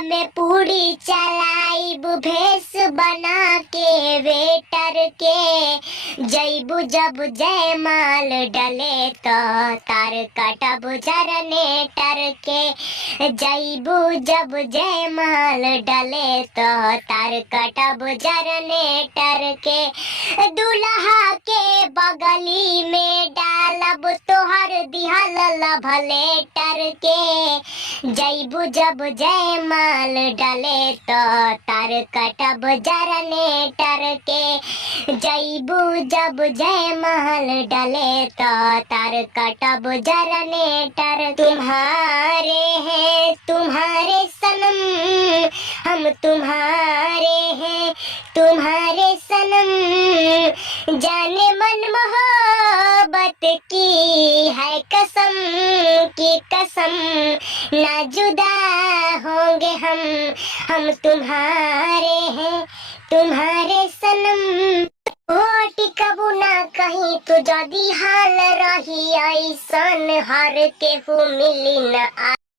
में पूरी चलाइब भेस बना के वेटर के। जैबू जब जयमाल डले तो तार कटब जनरेटर के। जैबू जब जयमाल डले तो तार कटब जनरेटर के। दूल्हा के बगली में डालब तोहर दिहल लव लेटर के। जैबू जब जयमाल डले तो तार कटब जनरेटर के। जैबू जब जयमाल डले तो तार कटब जनरेटर। तुम्हारे हैं तुम्हारे सनम, हम तुम्हारे हैं तुम्हारे सनम। जाने मन मोहब्बत की है कसम की कसम। ना जुदा होंगे हम तुम्हारे हैं तुम्हारे सनम। होट कबू ना कहीं तो जदी हाल रही ऐसन हर केहू मिली न।